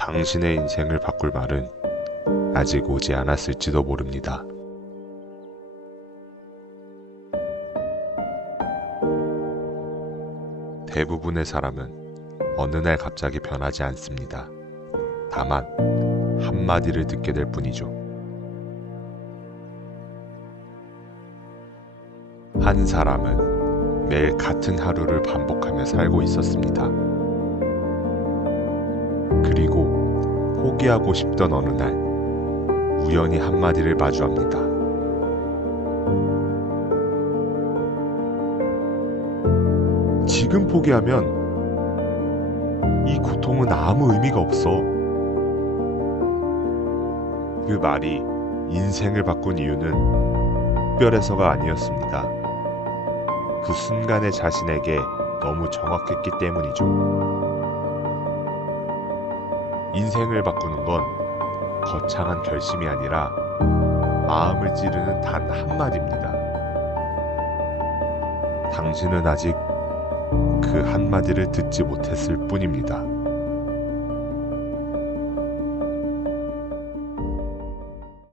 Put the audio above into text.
당신의 인생을 바꿀 말은 아직 오지 않았을지도 모릅니다. 대부분의 사람은 어느 날 갑자기 변하지 않습니다. 다만 한마디를 듣게 될 뿐이죠. 한 사람은 매일 같은 하루를 반복하며 살고 있었습니다. 그리고 포기하고 싶던 어느 날 우연히 한마디를 마주합니다. 지금 포기하면 이 고통은 아무 의미가 없어. 그 말이 인생을 바꾼 이유는 특별해서가 아니었습니다. 그 순간의 자신에게 너무 정확했기 때문이죠. 인생을 바꾸는 건 거창한 결심이 아니라 마음을 찌르는 단 한마디입니다. 당신은 아직 그 한마디를 듣지 못했을 뿐입니다.